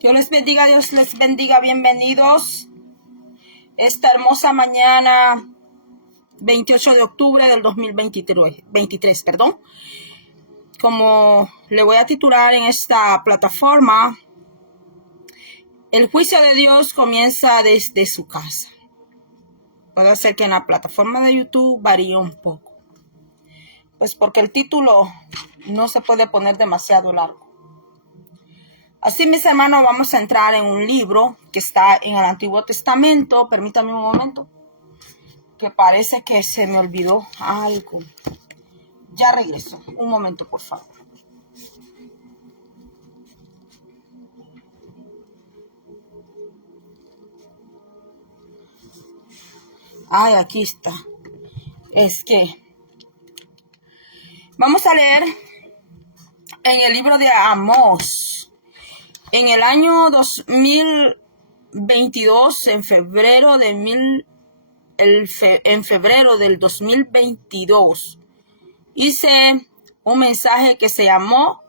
Dios les bendiga, Dios les bendiga. Bienvenidos esta hermosa mañana, 28 de octubre del 2023. Como le voy a titular en esta plataforma, el juicio de Dios comienza desde su casa. Puede ser que en la plataforma de YouTube varíe un poco, pues porque el título no se puede poner demasiado largo. Así, mis hermanos, vamos a entrar en un libro que está en el Antiguo Testamento. Permítanme un momento, que parece que se me olvidó algo. Ya regreso. Un momento, por favor. Ay, aquí está. Es que vamos a leer en el libro de Amós. En el año 2022, en febrero del 2022, hice un mensaje que se llamó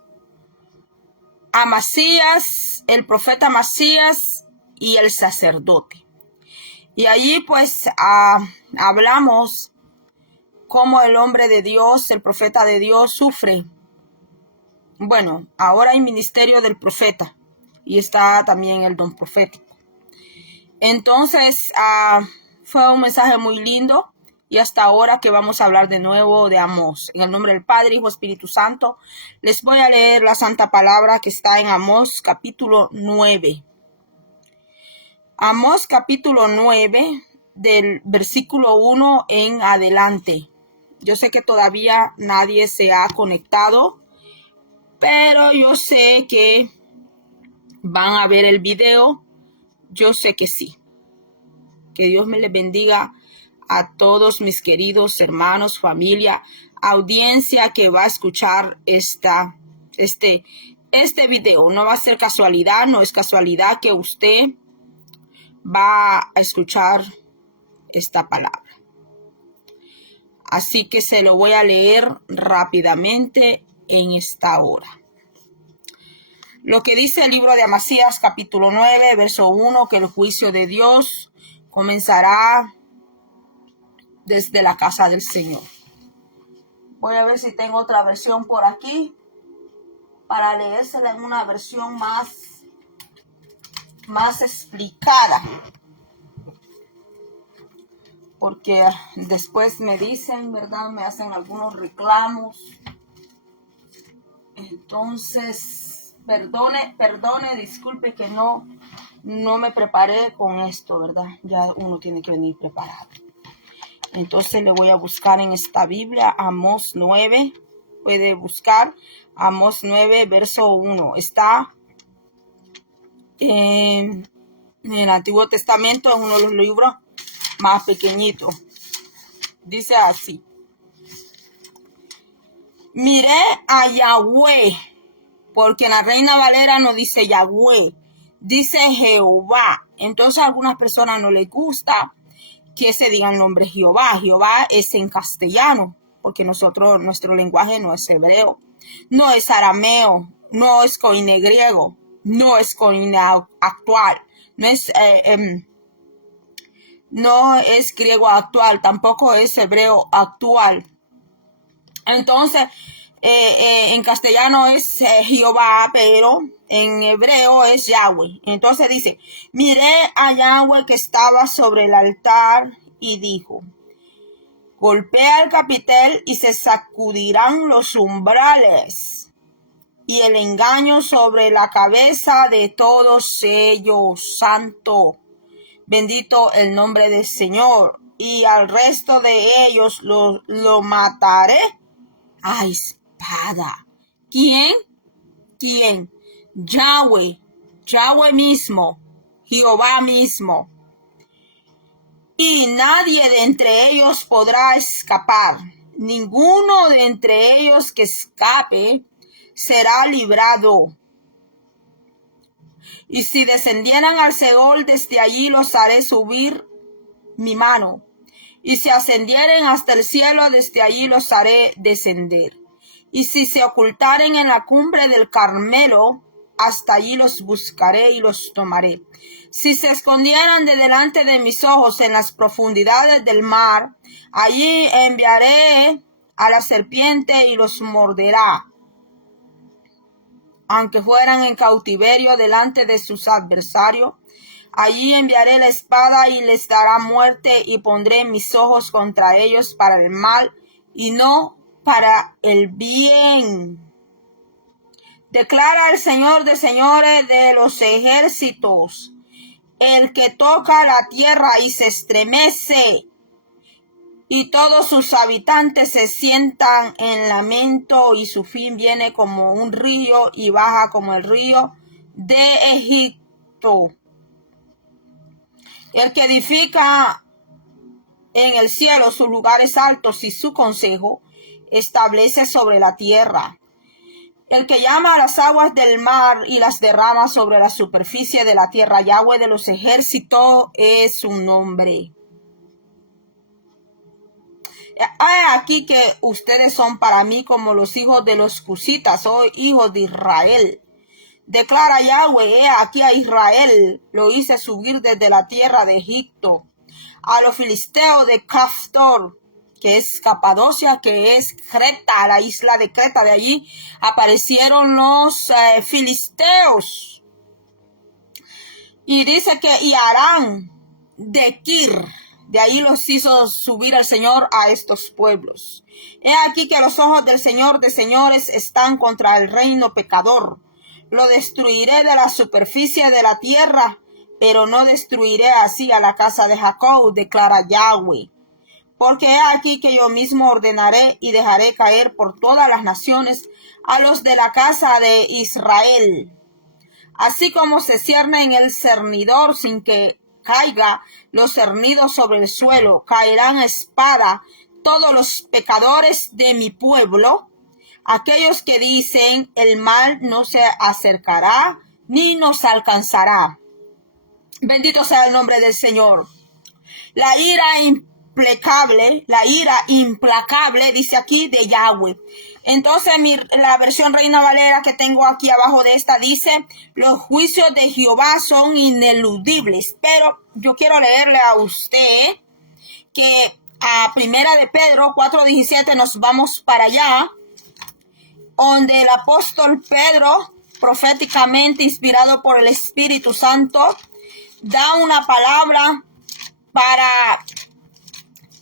Amasías, el profeta Amasías y el sacerdote. Y allí pues hablamos cómo el hombre de Dios, el profeta de Dios, sufre. Bueno, ahora hay ministerio del profeta y está también el don profético. Entonces, fue un mensaje muy lindo. Y hasta ahora que vamos a hablar de nuevo de Amós. En el nombre del Padre, Hijo, Espíritu Santo, les voy a leer la santa palabra que está en Amós capítulo 9. Amós capítulo 9, del versículo 1 en adelante. Yo sé que todavía nadie se ha conectado, pero yo sé que van a ver el video. Yo sé que sí. Que Dios me les bendiga a todos mis queridos hermanos, familia, audiencia que va a escuchar este video. No va a ser casualidad, no es casualidad que usted va a escuchar esta palabra. Así que se lo voy a leer rápidamente en esta hora. Lo que dice el libro de Amasías, capítulo 9, verso 1, que el juicio de Dios comenzará desde la casa del Señor. Voy a ver si tengo otra versión por aquí para leérsela en una versión más explicada. Porque después me dicen, ¿verdad? Me hacen algunos reclamos. Entonces, perdone, disculpe que no me preparé con esto, ¿verdad? Ya uno tiene que venir preparado. Entonces le voy a buscar en esta Biblia, Amós 9. Puede buscar Amós 9, verso 1. Está en el Antiguo Testamento, en uno de los libros más pequeñitos. Dice así: miré a Yahweh, porque en la Reina Valera no dice Yahweh, dice Jehová. Entonces a algunas personas no les gusta que se diga el nombre Jehová. Jehová es en castellano, porque nuestro lenguaje no es hebreo, no es arameo, no es koine griego, no es koine actual, no es griego actual, tampoco es hebreo actual. Entonces, en castellano es Jehová, pero en hebreo es Yahweh. Entonces dice: miré a Yahweh que estaba sobre el altar y dijo: golpea el capitel y se sacudirán los umbrales y el engaño sobre la cabeza de todos ellos. Santo, bendito el nombre del Señor. Y al resto de ellos lo mataré a espada. ¿Quién? Yahweh mismo, Jehová mismo. Y nadie de entre ellos podrá escapar. Ninguno de entre ellos que escape será librado. Y si descendieran al Seol, desde allí los haré subir mi mano. Y si ascendieren hasta el cielo, desde allí los haré descender. Y si se ocultaren en la cumbre del Carmelo, hasta allí los buscaré y los tomaré. Si se escondieran de delante de mis ojos en las profundidades del mar, allí enviaré a la serpiente y los morderá. Aunque fueran en cautiverio delante de sus adversarios, allí enviaré la espada y les dará muerte, y pondré mis ojos contra ellos para el mal y no para el bien. Declara el Señor de señores de los ejércitos, el que toca la tierra y se estremece, y todos sus habitantes se sientan en lamento, y su fin viene como un río y baja como el río de Egipto. El que edifica en el cielo sus lugares altos y su consejo establece sobre la tierra. El que llama a las aguas del mar y las derrama sobre la superficie de la tierra, Yahweh de los ejércitos es su nombre. Hay aquí que ustedes son para mí como los hijos de los cusitas, soy hijos de Israel. Declara Yahweh, aquí a Israel lo hice subir desde la tierra de Egipto, a los filisteos de Caftor, que es Capadocia, que es Creta, la isla de Creta. De allí aparecieron los filisteos. Y dice que y Aram de Kir, de ahí los hizo subir el Señor a estos pueblos. He aquí que los ojos del Señor de señores están contra el reino pecador. Lo destruiré de la superficie de la tierra, pero no destruiré así a la casa de Jacob, declara Yahweh. Porque he aquí que yo mismo ordenaré y dejaré caer por todas las naciones a los de la casa de Israel. Así como se cierne en el cernidor sin que caiga los cernidos sobre el suelo, caerán a espada todos los pecadores de mi pueblo, aquellos que dicen el mal no se acercará ni nos alcanzará. Bendito sea el nombre del Señor. La ira implacable, dice aquí, de Yahweh. Entonces la versión Reina Valera que tengo aquí abajo de esta dice, los juicios de Jehová son ineludibles. Pero yo quiero leerle a usted que a Primera de Pedro 4:17 nos vamos para allá, donde el apóstol Pedro, proféticamente inspirado por el Espíritu Santo, da una palabra para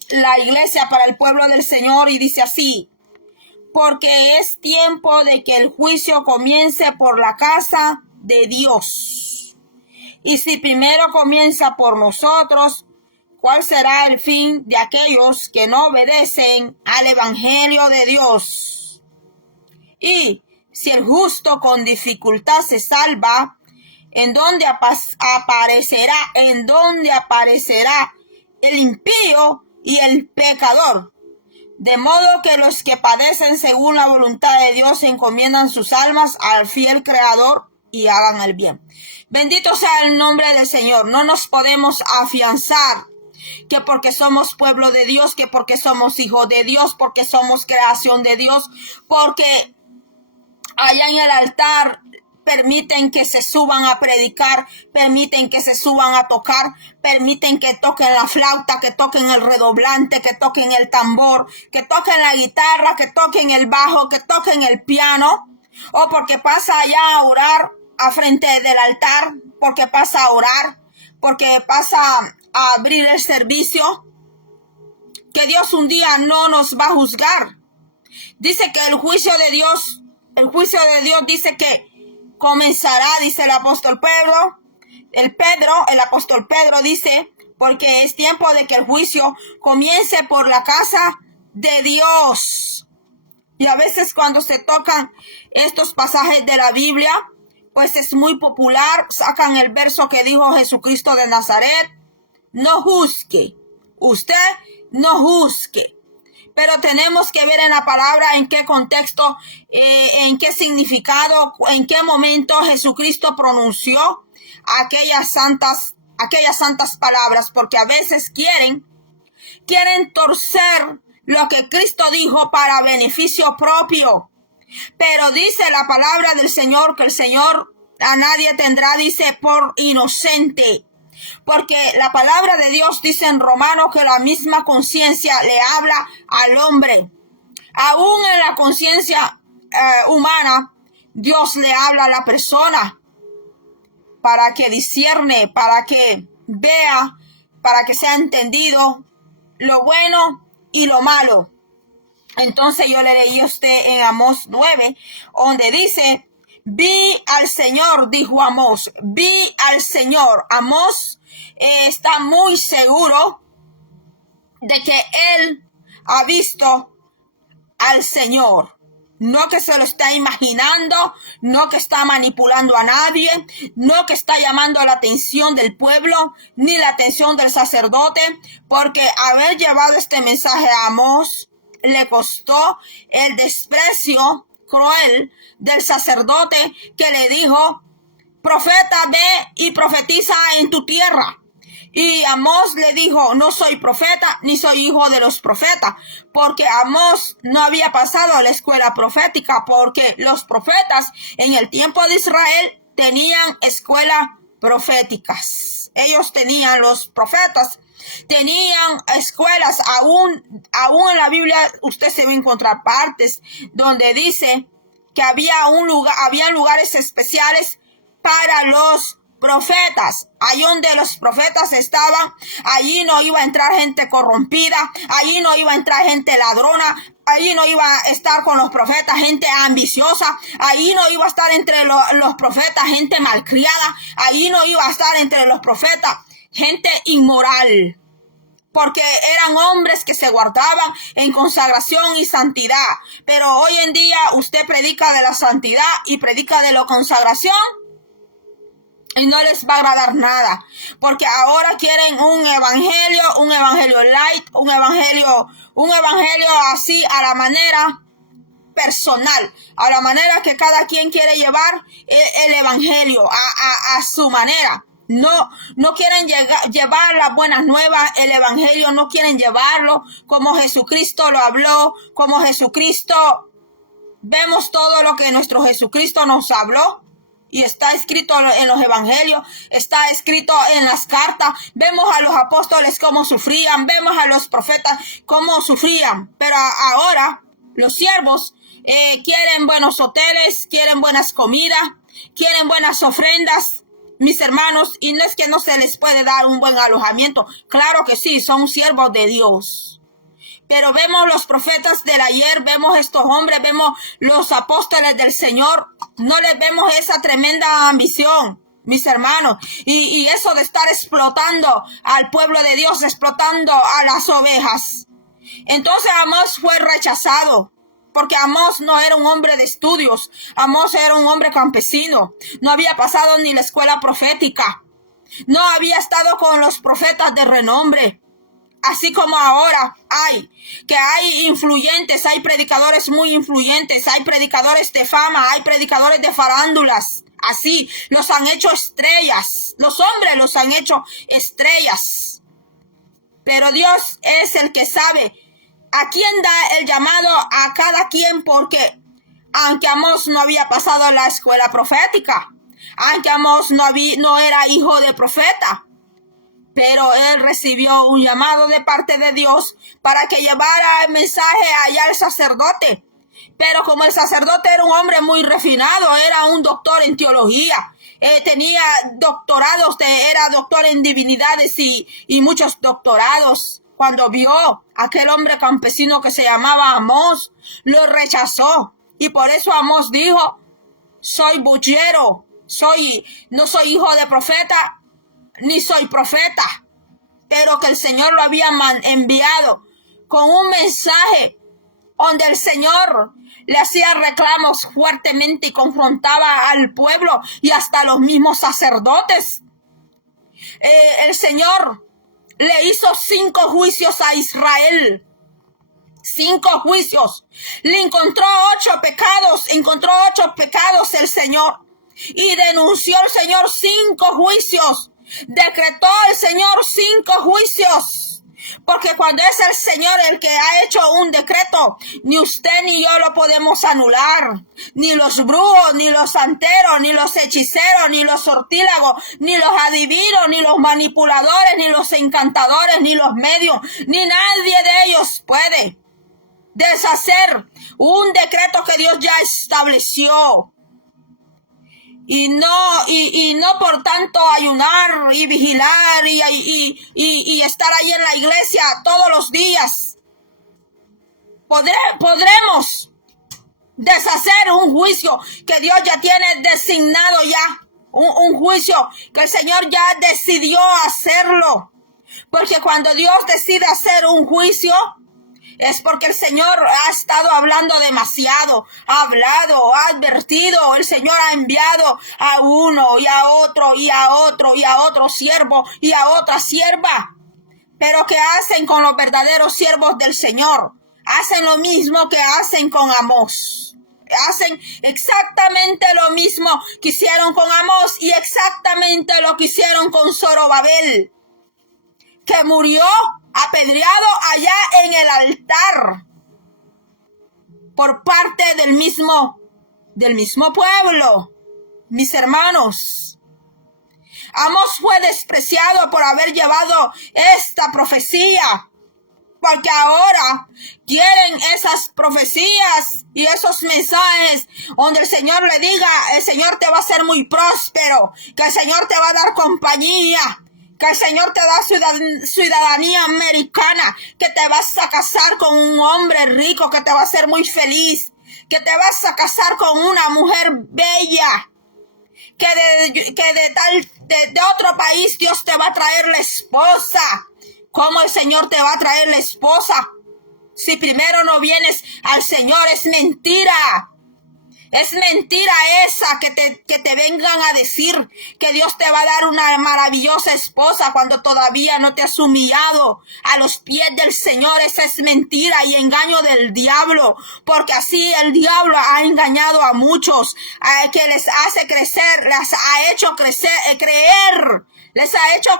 la iglesia, para el pueblo del Señor, y dice así: porque es tiempo de que el juicio comience por la casa de Dios. Y si primero comienza por nosotros, ¿cuál será el fin de aquellos que no obedecen al evangelio de Dios? Y si el justo con dificultad se salva, ¿en dónde aparecerá el impío y el pecador? De modo que los que padecen según la voluntad de Dios encomiendan sus almas al fiel Creador y hagan el bien. Bendito sea el nombre del Señor. No nos podemos afianzar que porque somos pueblo de Dios, que porque somos hijos de Dios, porque somos creación de Dios, porque allá en el altar permiten que se suban a predicar, permiten que se suban a tocar, permiten que toquen la flauta, que toquen el redoblante, que toquen el tambor, que toquen la guitarra, que toquen el bajo, que toquen el piano, o porque pasa allá a orar a frente del altar, porque pasa a orar, porque pasa a abrir el servicio, que Dios un día no nos va a juzgar. Dice que el juicio de Dios dice que comenzará, dice el apóstol Pedro. El apóstol Pedro dice, porque es tiempo de que el juicio comience por la casa de Dios. Y a veces cuando se tocan estos pasajes de la Biblia, pues es muy popular, sacan el verso que dijo Jesucristo de Nazaret: no juzgue, usted no juzgue. Pero tenemos que ver en la palabra en qué contexto, en qué significado, en qué momento Jesucristo pronunció aquellas santas palabras, porque a veces quieren torcer lo que Cristo dijo para beneficio propio. Pero dice la palabra del Señor que el Señor A nadie tendrá, dice, por inocente. Porque la palabra de Dios dice en Romanos que la misma conciencia le habla al hombre. Aún en la conciencia humana, Dios le habla a la persona para que discierne, para que vea, para que sea entendido lo bueno y lo malo. Entonces yo le leí a usted en Amós 9, donde dice, vi al Señor, dijo Amós, vi al Señor. Amós está muy seguro de que él ha visto al Señor. No que se lo está imaginando, no que está manipulando a nadie, no que está llamando la atención del pueblo, ni la atención del sacerdote, porque haber llevado este mensaje a Amós le costó el desprecio cruel del sacerdote que le dijo, profeta, ve y profetiza en tu tierra. Y Amós le dijo, no soy profeta, ni soy hijo de los profetas, porque Amós no había pasado a la escuela profética, porque los profetas en el tiempo de Israel tenían escuelas proféticas. Ellos tenían, los profetas tenían escuelas. Aún en la Biblia usted se va a encontrar partes donde dice que había lugares especiales para los profetas. Allí donde los profetas estaban, allí no iba a entrar gente corrompida, allí no iba a entrar gente ladrona, allí no iba a estar con los profetas gente ambiciosa, allí no iba a estar entre los profetas gente malcriada, allí no iba a estar entre los profetas gente inmoral, porque eran hombres que se guardaban en consagración y santidad. Pero hoy en día usted predica de la santidad y predica de la consagración y no les va a agradar nada, porque ahora quieren un evangelio light, un evangelio así a la manera personal, a la manera que cada quien quiere llevar el evangelio a su manera. No quieren llevar las buenas nuevas, el evangelio, no quieren llevarlo como Jesucristo lo habló, como Jesucristo, vemos todo lo que nuestro Jesucristo nos habló. Y está escrito en los evangelios, está escrito en las cartas. Vemos a los apóstoles cómo sufrían, vemos a los profetas cómo sufrían. Pero ahora los siervos quieren buenos hoteles, quieren buenas comidas, quieren buenas ofrendas, mis hermanos. Y no es que no se les puede dar un buen alojamiento. Claro que sí, son siervos de Dios. Pero vemos los profetas del ayer, vemos estos hombres, vemos los apóstoles del Señor, no les vemos esa tremenda ambición, mis hermanos. Y eso de estar explotando al pueblo de Dios, explotando a las ovejas. Entonces Amós fue rechazado, porque Amós no era un hombre de estudios, Amós era un hombre campesino, no había pasado ni la escuela profética, no había estado con los profetas de renombre. Así como ahora hay influyentes, hay predicadores muy influyentes, hay predicadores de fama, hay predicadores de farándulas. Así los han hecho estrellas, los hombres los han hecho estrellas. Pero Dios es el que sabe a quién da el llamado a cada quien, porque aunque Amós no había pasado la escuela profética, aunque Amós no era hijo de profeta, pero él recibió un llamado de parte de Dios para que llevara el mensaje allá al sacerdote. Pero como el sacerdote era un hombre muy refinado, era un doctor en teología, tenía doctorados, era doctor en divinidades y muchos doctorados. Cuando vio a aquel hombre campesino que se llamaba Amós, lo rechazó. Y por eso Amós dijo, soy buchero, no soy hijo de profeta, ni soy profeta, pero que el Señor lo había enviado con un mensaje donde el Señor le hacía reclamos fuertemente y confrontaba al pueblo y hasta los mismos sacerdotes. El Señor le hizo 5 juicios a Israel. 5 juicios. Le encontró 8 pecados el Señor. Y denunció el Señor 5 juicios. Decretó el Señor 5 juicios. Porque cuando es el Señor el que ha hecho un decreto, ni usted ni yo lo podemos anular. Ni los brujos, ni los santeros, ni los hechiceros, ni los sortílagos, ni los adivinos, ni los manipuladores, ni los encantadores, ni los medios, ni nadie de ellos puede deshacer un decreto que Dios ya estableció. Y no por tanto ayunar y vigilar y estar ahí en la iglesia todos los días. Podremos deshacer un juicio que Dios ya tiene designado ya. Un juicio que el Señor ya decidió hacerlo. Porque cuando Dios decide hacer un juicio, es porque el Señor ha estado hablando demasiado, ha hablado, ha advertido, el Señor ha enviado a uno y a otro y a otro y a otro siervo y a otra sierva. Pero ¿qué hacen con los verdaderos siervos del Señor? Hacen lo mismo que hacen con Amós. Hacen exactamente lo mismo que hicieron con Amós y exactamente lo que hicieron con Zorobabel, que murió apedreado allá en el altar por parte del mismo pueblo. Mis hermanos, Amós fue despreciado por haber llevado esta profecía, porque ahora quieren esas profecías y esos mensajes donde el Señor le diga, el Señor te va a hacer muy próspero, que el Señor te va a dar compañía, que el Señor te da ciudadanía americana, que te vas a casar con un hombre rico, que te va a hacer muy feliz, que te vas a casar con una mujer bella, que de otro país Dios te va a traer la esposa. ¿Cómo el Señor te va a traer la esposa? Si primero no vienes al Señor, es mentira. Es mentira esa que te vengan a decir que Dios te va a dar una maravillosa esposa cuando todavía no te has humillado a los pies del Señor. Esa es mentira y engaño del diablo, porque así el diablo ha engañado a muchos, que les hace crecer, les ha hecho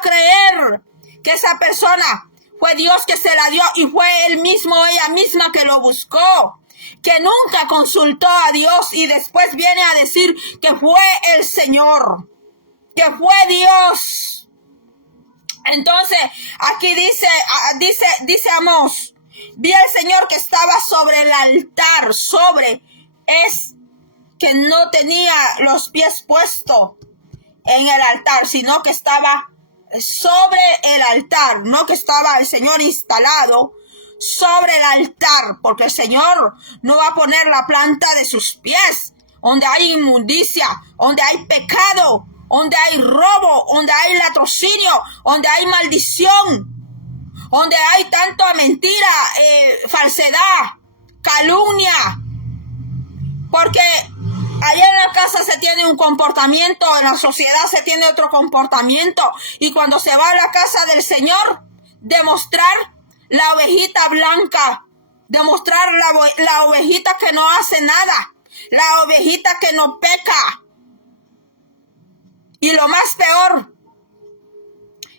creer que esa persona fue Dios que se la dio y fue ella misma que lo buscó, que nunca consultó a Dios y después viene a decir que fue el Señor, que fue Dios. Entonces, aquí dice Amós, vi al Señor que estaba sobre el altar, es que no tenía los pies puestos en el altar, sino que estaba sobre el altar, no que estaba el Señor instalado sobre el altar, porque el Señor no va a poner la planta de sus pies donde hay inmundicia, donde hay pecado, donde hay robo, donde hay latrocinio, donde hay maldición, donde hay tanta mentira, falsedad, calumnia, porque allá en la casa se tiene un comportamiento, en la sociedad se tiene otro comportamiento, y cuando se va a la casa del Señor, demostrar la ovejita blanca, demostrar la ovejita que no hace nada, la ovejita que no peca. Y lo más peor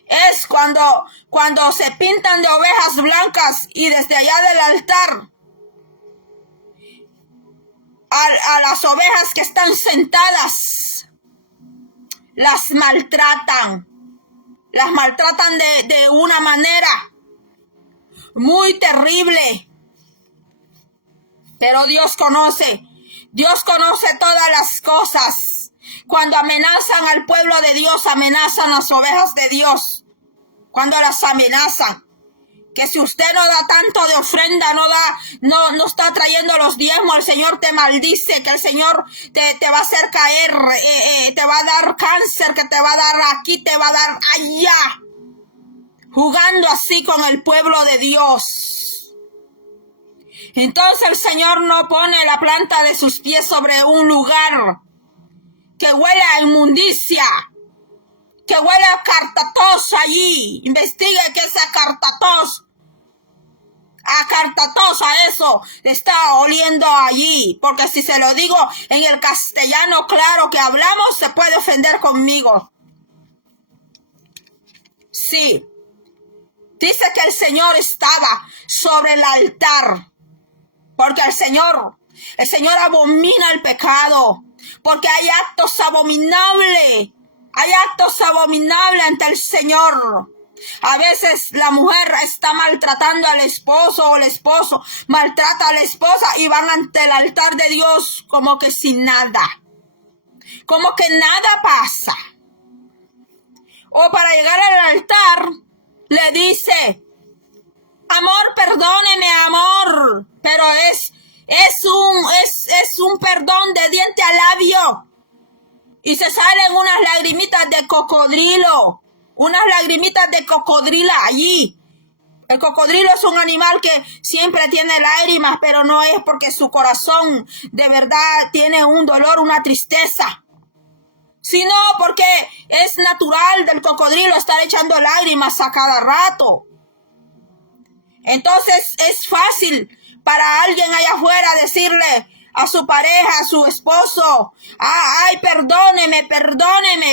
es cuando se pintan de ovejas blancas y desde allá del altar a las ovejas que están sentadas las maltratan de una manera muy terrible. Pero Dios conoce todas las cosas. Cuando amenazan al pueblo de Dios, amenazan a las ovejas de Dios. Cuando las amenazan, que si usted no da tanto de ofrenda, no está trayendo los diezmos, el Señor te maldice, que el Señor te va a hacer caer, te va a dar cáncer, que te va a dar aquí, te va a dar allá. Jugando así con el pueblo de Dios. Entonces el Señor no pone la planta de sus pies sobre un lugar que huele a inmundicia, que huele a cartatos allí. Investigue qué es cartatos. A cartatos, a eso está oliendo allí. Porque si se lo digo en el castellano claro que hablamos, se puede ofender conmigo. Sí. Dice que el Señor estaba sobre el altar, porque el Señor abomina el pecado, porque hay actos abominables ante el Señor. A veces la mujer está maltratando al esposo o el esposo maltrata a la esposa y van ante el altar de Dios como que sin nada, como que nada pasa. O para llegar al altar le dice, amor, perdóneme, amor, pero es un perdón de diente a labio. Y se salen unas lagrimitas de cocodrilo. Allí. El cocodrilo es un animal que siempre tiene lágrimas, pero no es porque su corazón de verdad tiene un dolor, una tristeza, sino porque es natural del cocodrilo estar echando lágrimas a cada rato. Entonces es fácil para alguien allá afuera decirle a su pareja, a su esposo, ay, perdóneme,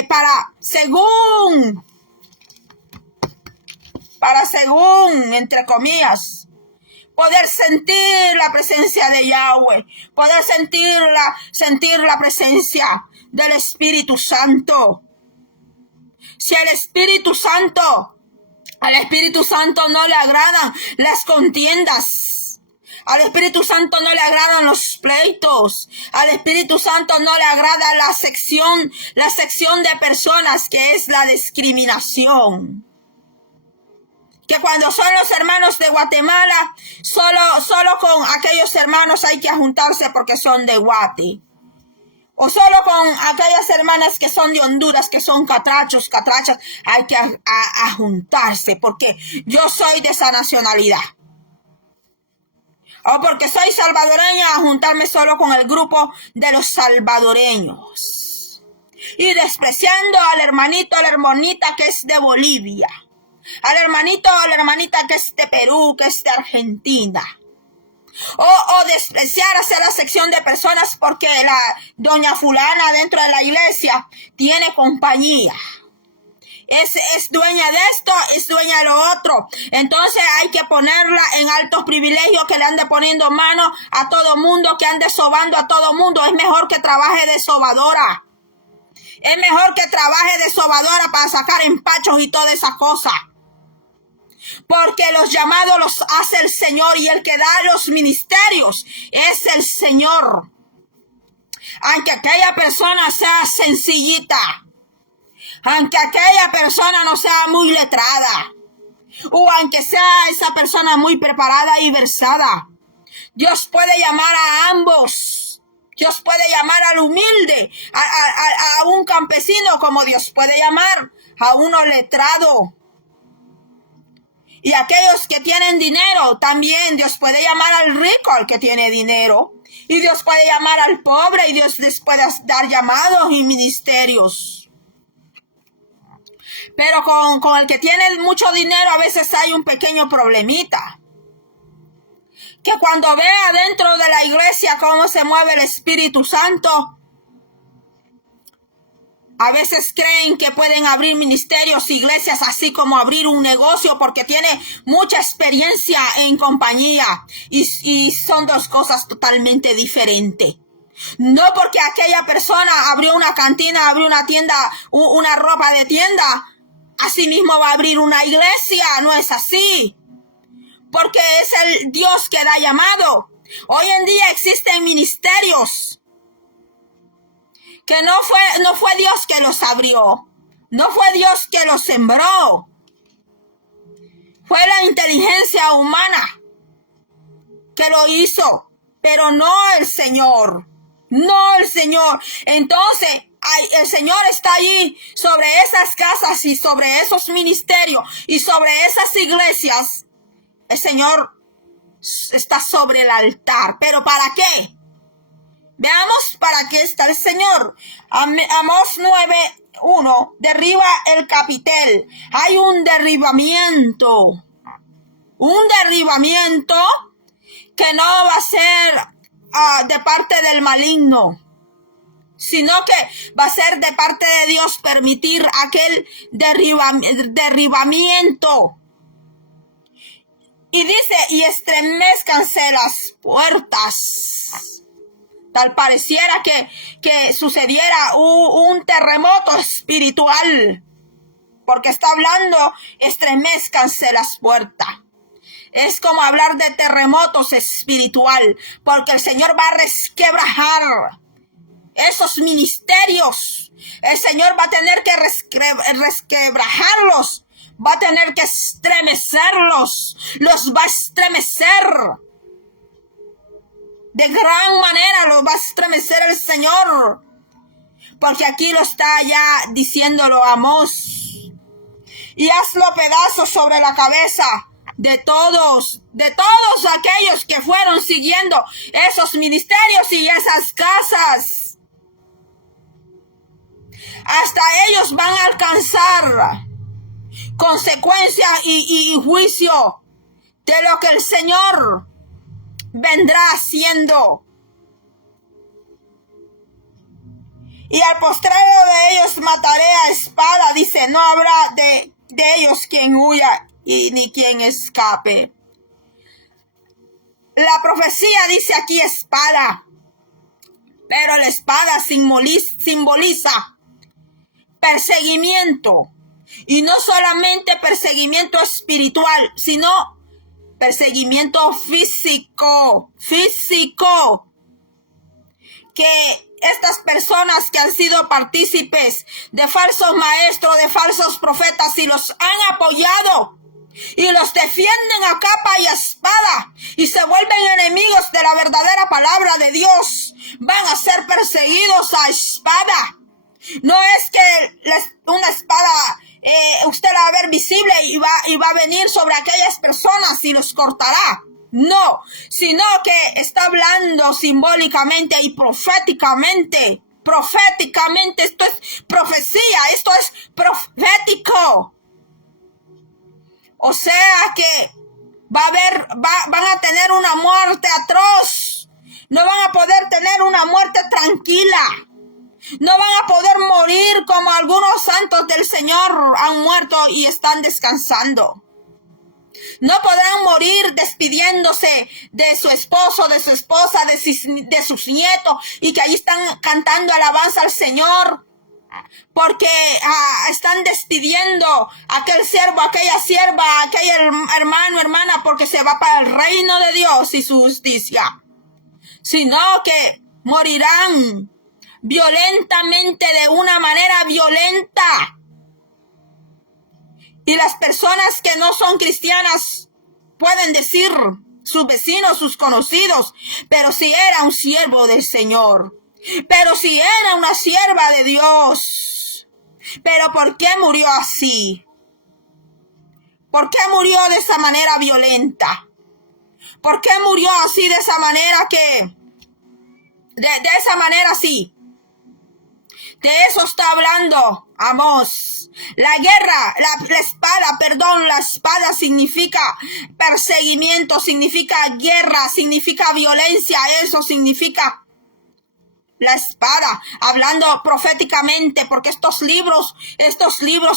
para según, entre comillas, poder sentir la presencia de Yahweh, poder sentir la presencia del Espíritu Santo. Si al Espíritu Santo no le agradan las contiendas, al Espíritu Santo no le agradan los pleitos, al Espíritu Santo no le agrada la sección de personas, que es la discriminación. Que cuando son los hermanos de Guatemala, solo con aquellos hermanos hay que juntarse porque son de Guate. O solo con aquellas hermanas que son de Honduras, que son catrachas, hay que juntarse porque yo soy de esa nacionalidad. O porque soy salvadoreña, a juntarme solo con el grupo de los salvadoreños. Y despreciando al hermanito, a la hermanita que es de Bolivia. Al hermanito o la hermanita que es de Perú, que es de Argentina. O despreciar hacer la sección de personas porque la doña fulana dentro de la iglesia tiene compañía. Es dueña de esto, es dueña de lo otro. Entonces hay que ponerla en altos privilegios, que le ande poniendo mano a todo mundo, que ande sobando a todo mundo. Es mejor que trabaje de sobadora. Es mejor que trabaje de sobadora para sacar empachos y todas esas cosas. Porque los llamados los hace el Señor, y el que da los ministerios es el Señor. Aunque aquella persona sea sencillita, aunque aquella persona no sea muy letrada, o aunque sea esa persona muy preparada y versada, Dios puede llamar a ambos. Dios puede llamar al humilde, a un campesino, como Dios puede llamar a uno letrado. Y aquellos que tienen dinero, también Dios puede llamar al rico, al que tiene dinero. Y Dios puede llamar al pobre, y Dios les puede dar llamados y ministerios. Pero con el que tiene mucho dinero a veces hay un pequeño problemita. Que cuando vea dentro de la iglesia cómo se mueve el Espíritu Santo, a veces creen que pueden abrir ministerios, iglesias, así como abrir un negocio, porque tiene mucha experiencia en compañía. Y son dos cosas totalmente diferentes. No porque aquella persona abrió una cantina, abrió una tienda, una ropa de tienda, así mismo va a abrir una iglesia. No es así. Porque es el Dios que da llamado. Hoy en día existen ministerios que no fue Dios que los abrió, no fue Dios que los sembró, fue la inteligencia humana que lo hizo, pero no el Señor, Entonces, el Señor está allí sobre esas casas y sobre esos ministerios y sobre esas iglesias. El Señor está sobre el altar, ¿pero para qué? Veamos para qué está el Señor. Amós 9:1, derriba el capitel. Hay un derribamiento que no va a ser de parte del maligno, sino que va a ser de parte de Dios permitir aquel derribamiento. Y dice, y estremezcanse las puertas. Tal pareciera que sucediera un terremoto espiritual. Porque está hablando, estremezcanse las puertas. Es como hablar de terremotos espiritual. Porque el Señor va a resquebrajar esos ministerios. El Señor va a tener que resquebrajarlos. Va a tener que estremecerlos. Los va a estremecer. De gran manera los va a estremecer el Señor. Porque aquí lo está ya diciéndolo Amós. Y hazlo pedazos sobre la cabeza de todos aquellos que fueron siguiendo esos ministerios y esas casas. Hasta ellos van a alcanzar consecuencia y juicio de lo que el Señor vendrá haciendo. Y al postrero de ellos mataré a espada, dice, no habrá de ellos quien huya y ni quien escape. La profecía dice aquí espada, pero la espada simboliza perseguimiento. Y no solamente perseguimiento espiritual, sino perseguimiento físico. Que estas personas que han sido partícipes de falsos maestros, de falsos profetas y los han apoyado y los defienden a capa y a espada y se vuelven enemigos de la verdadera palabra de Dios, van a ser perseguidos a espada. No es que una espada usted la va a ver visible y va a venir sobre aquellas personas y los cortará. No, sino que está hablando simbólicamente y proféticamente. Proféticamente, esto es profecía, esto es profético. O sea que van a tener una muerte atroz. No van a poder tener una muerte tranquila. No van a poder morir como algunos santos del Señor han muerto y están descansando. No podrán morir despidiéndose de su esposo, de su esposa, de sus nietos y que allí están cantando alabanza al Señor. Porque están despidiendo a aquel siervo, aquella sierva, aquel hermano, hermana, porque se va para el reino de Dios y su justicia. Sino que morirán violentamente, de una manera violenta. Y las personas que no son cristianas pueden decir, sus vecinos, sus conocidos, pero si era un siervo del Señor, pero si era una sierva de Dios, pero ¿por qué murió así? ¿Por qué murió de esa manera violenta? ¿Por qué murió así, de esa manera de esa manera así? De eso está hablando Amós. La guerra, la espada significa perseguimiento, significa guerra, significa violencia, eso significa la espada, hablando proféticamente, porque estos libros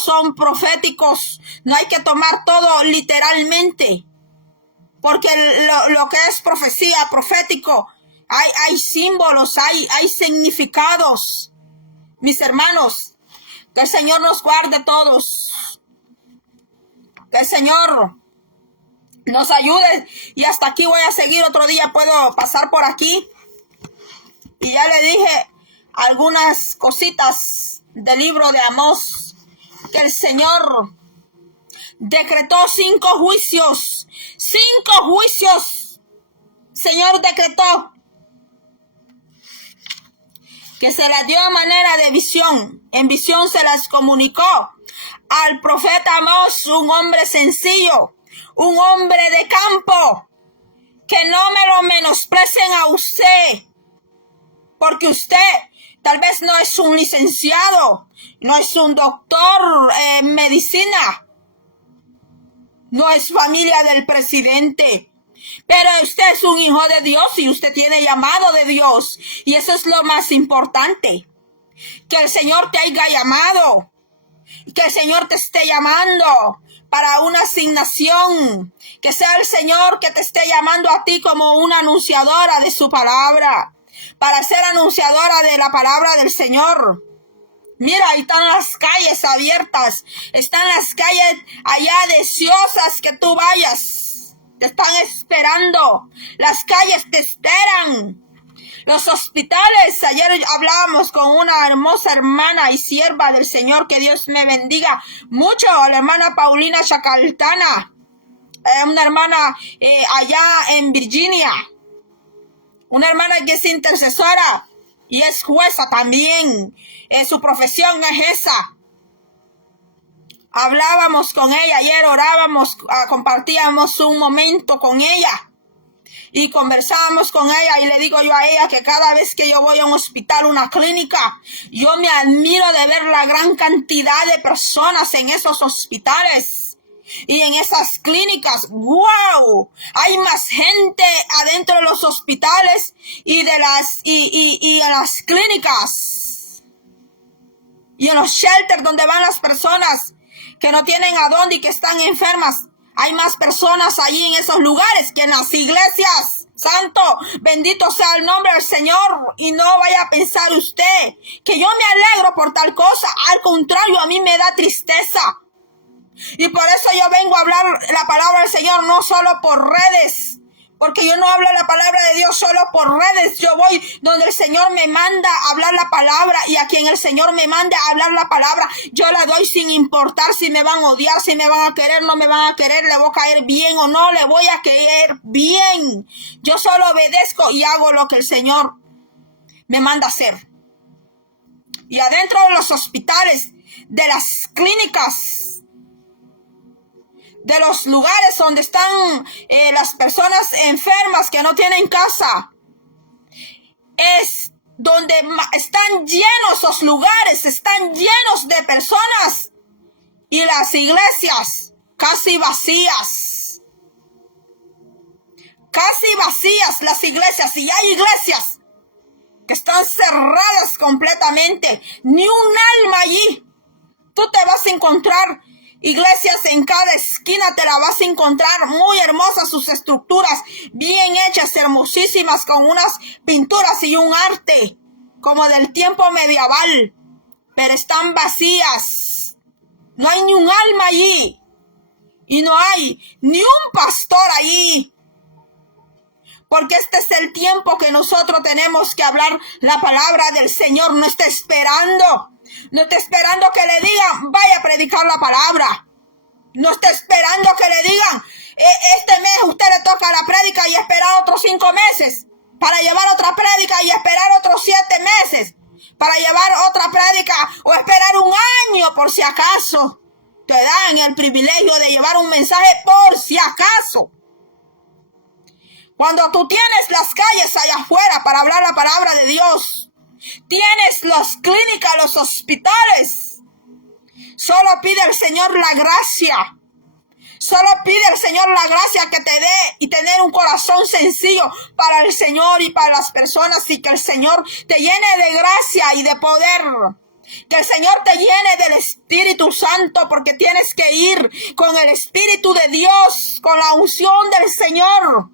son proféticos. No hay que tomar todo literalmente, porque lo que es profecía, profético, hay símbolos, hay significados. Mis hermanos, que el Señor nos guarde todos. Que el Señor nos ayude. Y hasta aquí voy a seguir. Otro día puedo pasar por aquí. Y ya le dije algunas cositas del libro de Amós. Que el Señor decretó 5 juicios. 5 juicios. Señor decretó. Que se las dio a manera de visión. En visión se las comunicó al profeta Amós, un hombre sencillo, un hombre de campo. Que no me lo menosprecien a usted, porque usted tal vez no es un licenciado, no es un doctor en medicina, no es familia del presidente. Pero usted es un hijo de Dios y usted tiene llamado de Dios. Y eso es lo más importante. Que el Señor te haya llamado. Que el Señor te esté llamando para una asignación. Que sea el Señor que te esté llamando a ti como una anunciadora de su palabra, para ser anunciadora de la palabra del Señor. Mira, ahí están las calles abiertas, están las calles allá deseosas que tú vayas. Te están esperando, las calles te esperan. Los hospitales, ayer hablábamos con una hermosa hermana y sierva del Señor, que Dios me bendiga mucho, la hermana Paulina Chacaltana, una hermana allá en Virginia, una hermana que es intercesora y es jueza también, su profesión es esa. Hablábamos con ella ayer, orábamos, compartíamos un momento con ella. Y conversábamos con ella y le digo yo a ella que cada vez que yo voy a un hospital, una clínica, yo me admiro de ver la gran cantidad de personas en esos hospitales y en esas clínicas. ¡Wow! Hay más gente adentro de los hospitales y de y en las clínicas y en los shelters donde van las personas que no tienen a dónde y que están enfermas. Hay más personas allí en esos lugares que en las iglesias. Santo, bendito sea el nombre del Señor. Y no vaya a pensar usted que yo me alegro por tal cosa. Al contrario, a mí me da tristeza. Y por eso yo vengo a hablar la palabra del Señor no solo por redes. Porque yo no hablo la palabra de Dios solo por redes. Yo voy donde el Señor me manda a hablar la palabra. Y a quien el Señor me mande a hablar la palabra, yo la doy sin importar si me van a odiar, si me van a querer, no me van a querer, le voy a caer bien o no, le voy a caer bien. Yo solo obedezco y hago lo que el Señor me manda hacer. Y adentro de los hospitales, de las clínicas, de los lugares donde están las personas enfermas que no tienen casa, es donde están llenos esos lugares, están llenos de personas, y las iglesias casi vacías las iglesias. Y hay iglesias que están cerradas completamente, ni un alma allí. Tú te vas a encontrar iglesias en cada esquina, te la vas a encontrar muy hermosas, sus estructuras bien hechas, hermosísimas, con unas pinturas y un arte como del tiempo medieval, pero están vacías. No hay ni un alma allí y no hay ni un pastor allí, porque este es el tiempo que nosotros tenemos que hablar la palabra del Señor. No está esperando que le digan, vaya a predicar la palabra. No está esperando que le digan, este mes usted le toca la prédica y esperar otros 5 meses para llevar otra prédica y esperar otros 7 meses para llevar otra prédica, o esperar un año por si acaso te dan el privilegio de llevar un mensaje por si acaso. Cuando tú tienes las calles allá afuera para hablar la palabra de Dios, tienes las clínicas, los hospitales, solo pide al Señor la gracia. Solo pide al Señor la gracia que te dé y tener un corazón sencillo para el Señor y para las personas, y que el Señor te llene de gracia y de poder. Que el Señor te llene del Espíritu Santo, porque tienes que ir con el Espíritu de Dios, con la unción del Señor,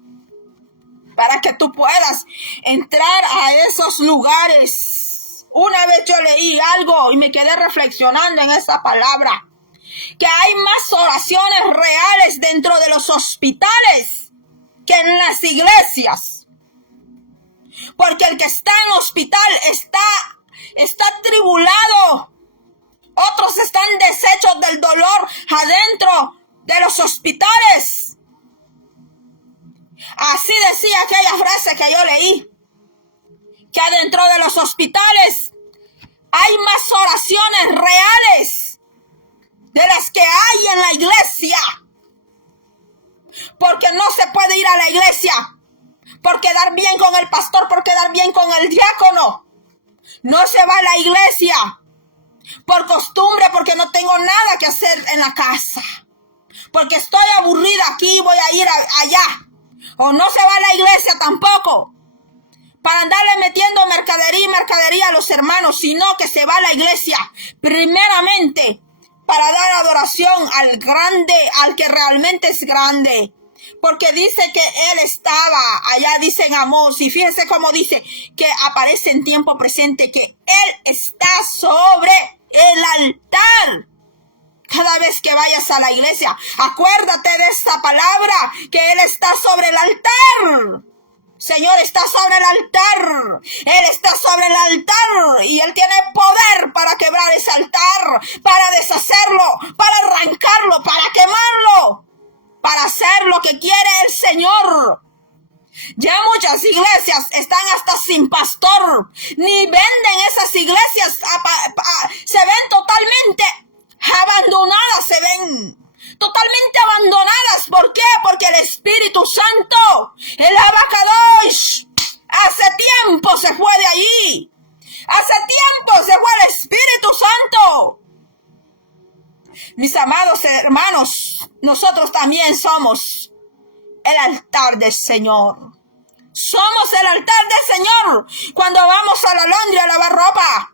para que tú puedas entrar a esos lugares. Una vez yo leí algo y me quedé reflexionando en esa palabra, que hay más oraciones reales dentro de los hospitales que en las iglesias. Porque el que está en hospital está atribulado. Otros están deshechos del dolor adentro de los hospitales. Así decía aquella frase que yo leí, que adentro de los hospitales hay más oraciones reales de las que hay en la iglesia. Porque no se puede ir a la iglesia por quedar bien con el pastor, por quedar bien con el diácono. No se va a la iglesia por costumbre, porque no tengo nada que hacer en la casa, porque estoy aburrida aquí, voy a ir allá. O no se va a la iglesia tampoco para andarle metiendo mercadería a los hermanos, sino que se va a la iglesia primeramente para dar adoración al grande, al que realmente es grande. Porque dice que él estaba, allá dice en Amós, y fíjense cómo dice que aparece en tiempo presente, que él está sobre el altar. Cada vez que vayas a la iglesia, acuérdate de esta palabra, que él está sobre el altar. Señor está sobre el altar, él está sobre el altar y él tiene poder para quebrar ese altar, para deshacerlo, para arrancarlo, para quemarlo, para hacer lo que quiere el Señor. Ya muchas iglesias están hasta sin pastor, ni venden esas iglesias, se ven totalmente abandonadas, se ven totalmente abandonadas. ¿Por qué? Porque el Espíritu Santo, el Abacadosh, hace tiempo se fue de allí. Hace tiempo se fue el Espíritu Santo. Mis amados hermanos, nosotros también somos el altar del Señor. Somos el altar del Señor. Cuando vamos a la laundry a lavar ropa,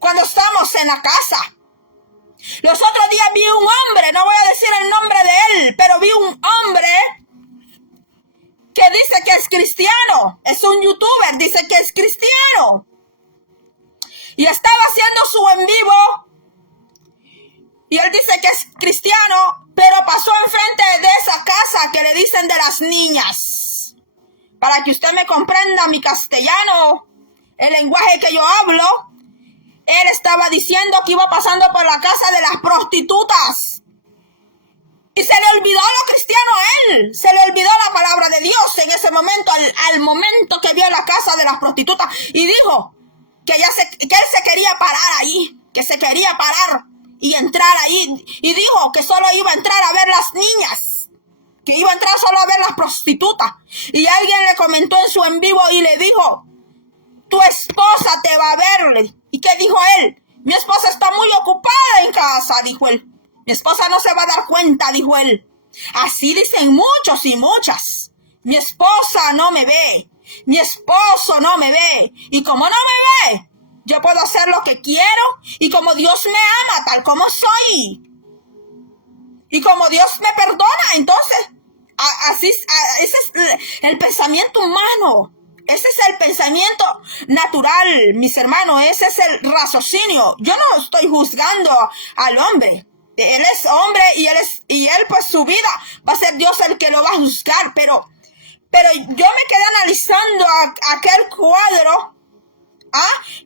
cuando estamos en la casa. Los otros días vi un hombre, no voy a decir el nombre de él, pero vi un hombre que dice que es cristiano. Es un youtuber, dice que es cristiano. Y estaba haciendo su en vivo. Y él dice que es cristiano, pero pasó enfrente de esa casa que le dicen de las niñas. Para que usted me comprenda mi castellano, el lenguaje que yo hablo, él estaba diciendo que iba pasando por la casa de las prostitutas. Y se le olvidó lo cristiano a él. Se le olvidó la palabra de Dios en ese momento, al momento que vio la casa de las prostitutas. Y dijo que él se quería parar ahí, que se quería parar y entrar ahí. Y dijo que solo iba a entrar a ver las niñas, que iba a entrar solo a ver las prostitutas. Y alguien le comentó en su en vivo y le dijo, tu esposa te va a ver. ¿Y qué dijo él? Mi esposa está muy ocupada en casa, dijo él. Mi esposa no se va a dar cuenta, dijo él. Así dicen muchos y muchas. Mi esposa no me ve. Mi esposo no me ve. Y como no me ve, yo puedo hacer lo que quiero. Y como Dios me ama tal como soy. Y como Dios me perdona, entonces, ese es el pensamiento humano. Ese es el pensamiento natural, mis hermanos. Ese es el raciocinio. Yo no estoy juzgando al hombre. Él es hombre y él pues su vida va a ser Dios el que lo va a juzgar. Pero yo me quedé analizando aquel cuadro,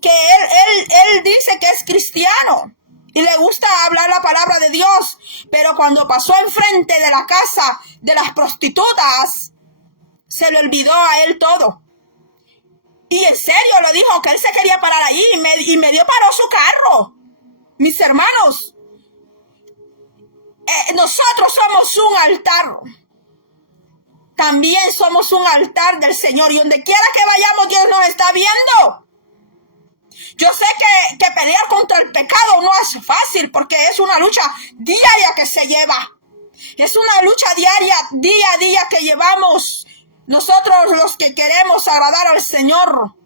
que él dice que es cristiano y le gusta hablar la palabra de Dios. Pero cuando pasó enfrente de la casa de las prostitutas, se le olvidó a él todo. Y en serio le dijo que él se quería parar allí y medio paró su carro. Mis hermanos, nosotros somos un altar. También somos un altar del Señor. Y donde quiera que vayamos, Dios nos está viendo. Yo sé que pelear contra el pecado no es fácil, porque es una lucha diaria que se lleva. Es una lucha diaria, día a día que llevamos nosotros los que queremos agradar al Señor,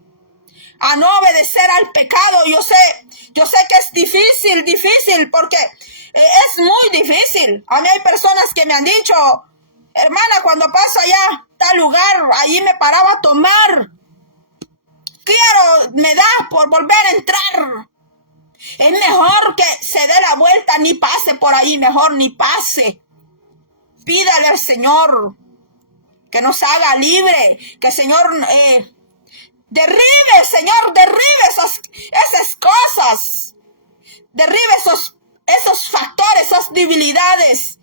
a no obedecer al pecado. Yo sé que es difícil, porque es muy difícil. A mí hay personas que me han dicho, hermana, cuando paso allá, tal lugar, allí me paraba a tomar. Me da por volver a entrar. Es mejor que se dé la vuelta, ni pase por ahí, mejor ni pase. Pídale al Señor que nos haga libre, que el Señor derribe esas cosas, derribe esos factores, esas debilidades,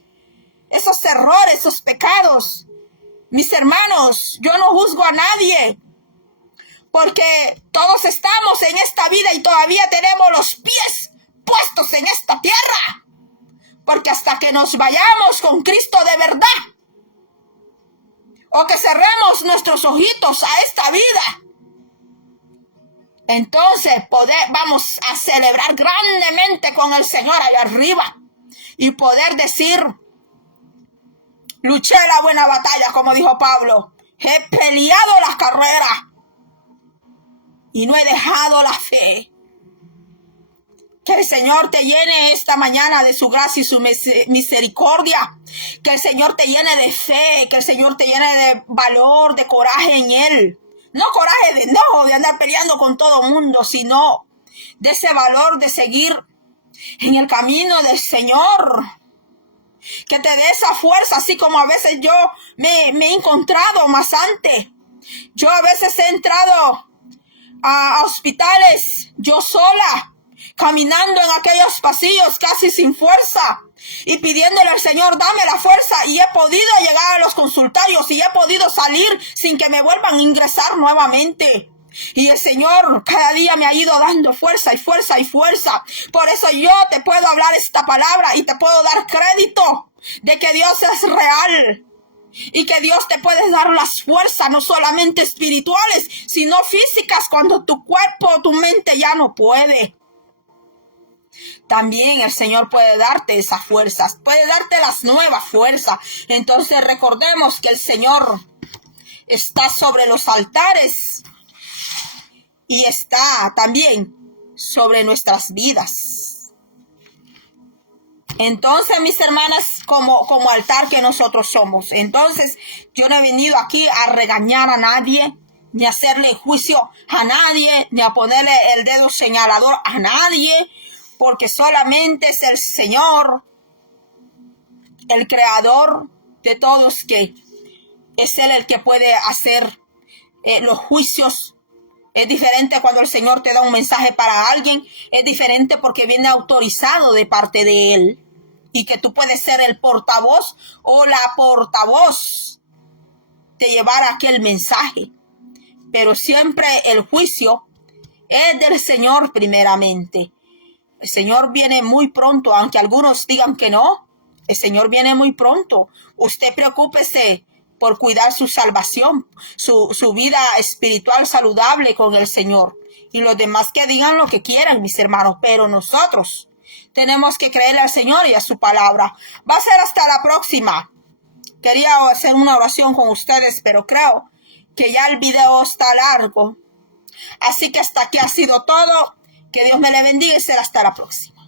esos errores, esos pecados. Mis hermanos, yo no juzgo a nadie, porque todos estamos en esta vida y todavía tenemos los pies puestos en esta tierra, porque hasta que nos vayamos con Cristo de verdad, o que cerremos nuestros ojitos a esta vida, entonces vamos a celebrar grandemente con el Señor allá arriba y poder decir, luché la buena batalla, como dijo Pablo, he peleado la carrera y no he dejado la fe. Que el Señor te llene esta mañana de su gracia y su misericordia. Que el Señor te llene de fe, que el Señor te llene de valor, de coraje en Él. No coraje de andar peleando con todo el mundo, sino de ese valor de seguir en el camino del Señor. Que te dé esa fuerza, así como a veces yo me he encontrado más antes. Yo a veces he entrado a hospitales yo sola, caminando en aquellos pasillos casi sin fuerza y pidiéndole al Señor, dame la fuerza, y he podido llegar a los consultorios y he podido salir sin que me vuelvan a ingresar nuevamente. Y el Señor cada día me ha ido dando fuerza y fuerza y fuerza. Por eso yo te puedo hablar esta palabra y te puedo dar crédito de que Dios es real. Y que Dios te puede dar las fuerzas, no solamente espirituales, sino físicas, cuando tu cuerpo, tu mente ya no puede. También el Señor puede darte esas fuerzas, puede darte las nuevas fuerzas. Entonces recordemos que el Señor está sobre los altares y está también sobre nuestras vidas. Entonces, mis hermanas, como altar que nosotros somos. Entonces, yo no he venido aquí a regañar a nadie, ni a hacerle juicio a nadie, ni a ponerle el dedo señalador a nadie, porque solamente es el Señor, el creador de todos, que es Él el que puede hacer los juicios. Es diferente cuando el Señor te da un mensaje para alguien, es diferente porque viene autorizado de parte de Él. Y que tú puedes ser el portavoz o la portavoz de llevar aquel mensaje. Pero siempre el juicio es del Señor primeramente. El Señor viene muy pronto, aunque algunos digan que no. El Señor viene muy pronto. Usted preocúpese por cuidar su salvación, su vida espiritual saludable con el Señor. Y los demás que digan lo que quieran, mis hermanos. Pero nosotros tenemos que creerle al Señor y a su palabra. Va a ser hasta la próxima. Quería hacer una oración con ustedes, pero creo que ya el video está largo. Así que hasta aquí ha sido todo. Que Dios me le bendiga y será hasta la próxima.